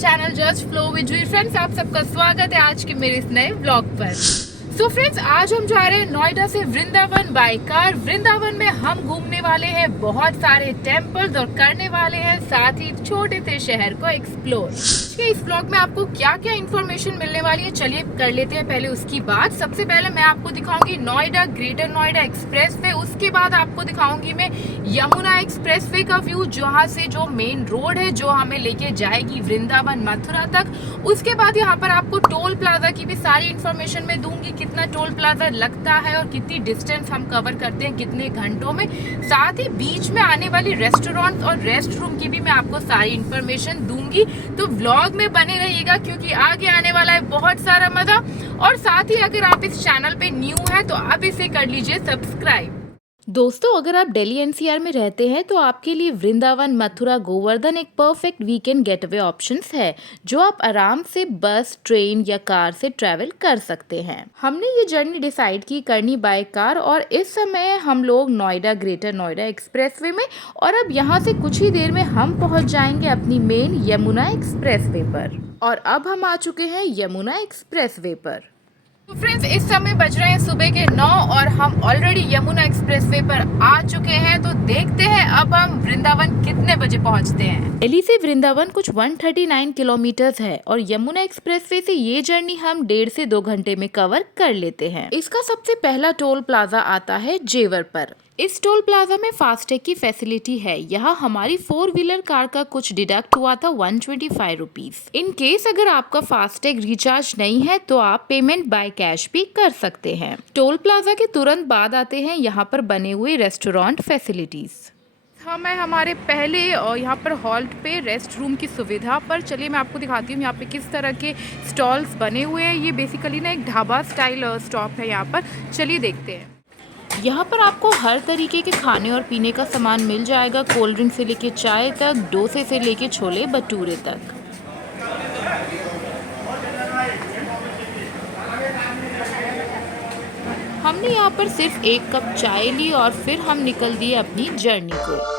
Channel just flow with जी। Friends, आप सबका स्वागत है आज के मेरे इस नए व्लॉग पर। सो फ्रेंड्स, आज हम जा रहे हैं नोएडा से वृंदावन बाय कार। वृंदावन में हम घूमने वाले हैं बहुत सारे टेम्पल्स और करने वाले हैं साथ ही छोटे से शहर को एक्सप्लोर। इस व्लॉग में आपको क्या क्या इन्फॉर्मेशन मिलने वाली है, चलिए कर लेते हैं पहले उसकी बात। सबसे पहले मैं आपको दिखाऊंगी नोएडा ग्रेटर नोएडा एक्सप्रेसवे। उसके बाद आपको दिखाऊंगी मैं यमुना एक्सप्रेसवे का व्यू, जहाँ से जो मेन रोड है जो हमें लेके जाएगी वृंदावन मथुरा तक। उसके बाद यहाँ पर आपको टोल प्लाजा की भी सारी इन्फॉर्मेशन मैं दूंगी, कितना टोल प्लाजा लगता है और कितनी डिस्टेंस हम कवर करते हैं कितने घंटों में। साथ ही बीच में आने वाली रेस्टोरेंट और रेस्ट रूम की भी मैं आपको सारी इन्फॉर्मेशन दूंगी। तो व्लॉग में बने रहिएगा क्योंकि आगे आने वाला है बहुत सारा मजा। और साथ ही अगर आप इस चैनल पे न्यू है तो अब इसे कर लीजिए सब्सक्राइब। दोस्तों, अगर आप दिल्ली एनसीआर में रहते हैं तो आपके लिए वृंदावन मथुरा गोवर्धन एक परफेक्ट वीकेंड गेटअवे ऑप्शंस है, जो आप आराम से बस, ट्रेन या कार से ट्रैवल कर सकते हैं। हमने ये जर्नी डिसाइड की करनी बाय कार और इस समय हम लोग नोएडा ग्रेटर नोएडा एक्सप्रेसवे में, और अब यहाँ से कुछ ही देर में हम पहुँच जाएंगे अपनी मेन यमुना एक्सप्रेसवे पर। और अब हम आ चुके हैं यमुना एक्सप्रेसवे पर। तो फ्रेंड्स, इस समय बज रहे हैं सुबह के 9 और हम ऑलरेडी यमुना एक्सप्रेसवे पर आ चुके हैं। तो देखते हैं अब हम वृंदावन कितने बजे पहुंचते हैं। दिल्ली से वृंदावन कुछ 139 किलोमीटर्स है और यमुना एक्सप्रेसवे से ये जर्नी हम 1.5 से 2 घंटे में कवर कर लेते हैं। इसका सबसे पहला टोल प्लाजा आता है जेवर पर। इस टोल प्लाजा में फास्टैग की फैसिलिटी है। यहाँ हमारी 4 व्हीलर कार का कुछ डिडक्ट हुआ था 125 रुपीज। इन केस अगर आपका फास्टैग रिचार्ज नहीं है तो आप पेमेंट बाय कैश भी कर सकते हैं। टोल प्लाजा के तुरंत बाद आते हैं यहाँ पर बने हुए रेस्टोरेंट फैसिलिटीज। हम हैं हमारे पहले यहाँ पर हॉल्ट पे रेस्ट रूम की सुविधा पर। चलिए मैं आपको दिखाती हूँ यहाँ पे किस तरह के स्टॉल्स बने हुए हैं। ये बेसिकली ना एक ढाबा स्टाइल स्टॉप है यहाँ पर। चलिए देखते हैं। यहाँ पर आपको हर तरीके के खाने और पीने का सामान मिल जाएगा, कोल्ड ड्रिंक से लेके चाय तक, डोसे से लेके छोले भटूरे तक। हमने यहाँ पर सिर्फ 1 कप चाय ली और फिर हम निकल दिए अपनी जर्नी को।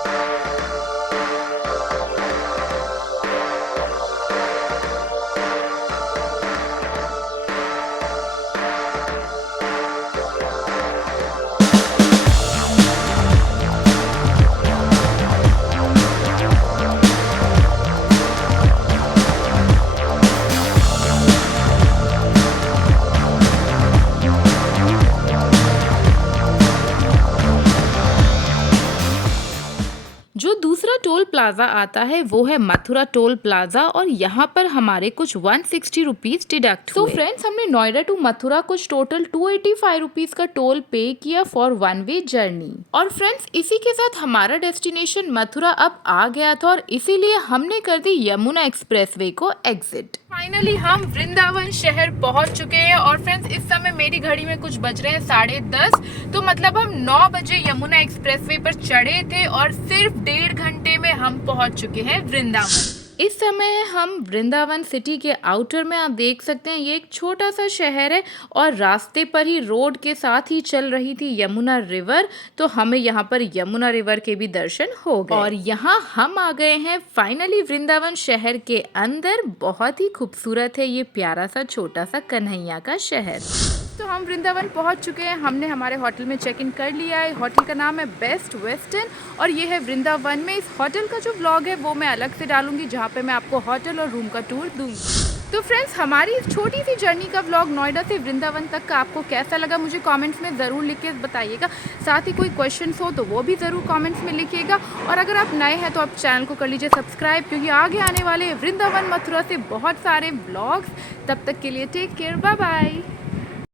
जो दूसरा टोल प्लाजा आता है वो है मथुरा टोल प्लाजा और यहाँ पर हमारे कुछ 160 रुपीज डिडक्ट हुए। तो फ्रेंड्स, हमने नोएडा टू मथुरा कुछ टोटल 285 रुपीज का टोल पे किया फॉर 1 वे जर्नी। और फ्रेंड्स, इसी के साथ हमारा डेस्टिनेशन मथुरा अब आ गया था और इसीलिए हमने कर दी यमुना एक्सप्रेसवे को एग्जिट। फाइनली हम वृंदावन शहर पहुंच चुके हैं और फ्रेंड्स, इस समय मेरी घड़ी में कुछ बज रहे हैं 10:30। तो मतलब हम 9 बजे यमुना एक्सप्रेसवे पर चढ़े थे और सिर्फ 1.5 घंटे में हम पहुंच चुके हैं वृंदावन। इस समय हम वृंदावन सिटी के आउटर में, आप देख सकते हैं ये एक छोटा सा शहर है और रास्ते पर ही रोड के साथ ही चल रही थी यमुना रिवर। तो हमें यहाँ पर यमुना रिवर के भी दर्शन हो गए और यहाँ हम आ गए हैं फाइनली वृंदावन शहर के अंदर। बहुत ही खूबसूरत है ये प्यारा सा छोटा सा कन्हैया का शहर। तो हम वृंदावन पहुंच चुके हैं। हमने हमारे होटल में चेक इन कर लिया है। होटल का नाम है बेस्ट वेस्टर्न और ये है वृंदावन में। इस होटल का जो व्लॉग है वो मैं अलग से डालूंगी, जहाँ पे मैं आपको होटल और रूम का टूर दूंगी। तो फ्रेंड्स, हमारी इस छोटी सी जर्नी का व्लॉग नोएडा से वृंदावन तक का आपको कैसा लगा मुझे कमेंट्स में ज़रूर लिख के बताइएगा। साथ ही कोई क्वेश्चंस हो तो वो भी ज़रूर कमेंट्स में लिखिएगा। और अगर आप नए हैं तो आप चैनल को कर लीजिए सब्सक्राइब, क्योंकि आगे आने वाले वृंदावन मथुरा से बहुत सारे व्लॉग्स। तब तक के लिए टेक केयर, बाय बाय।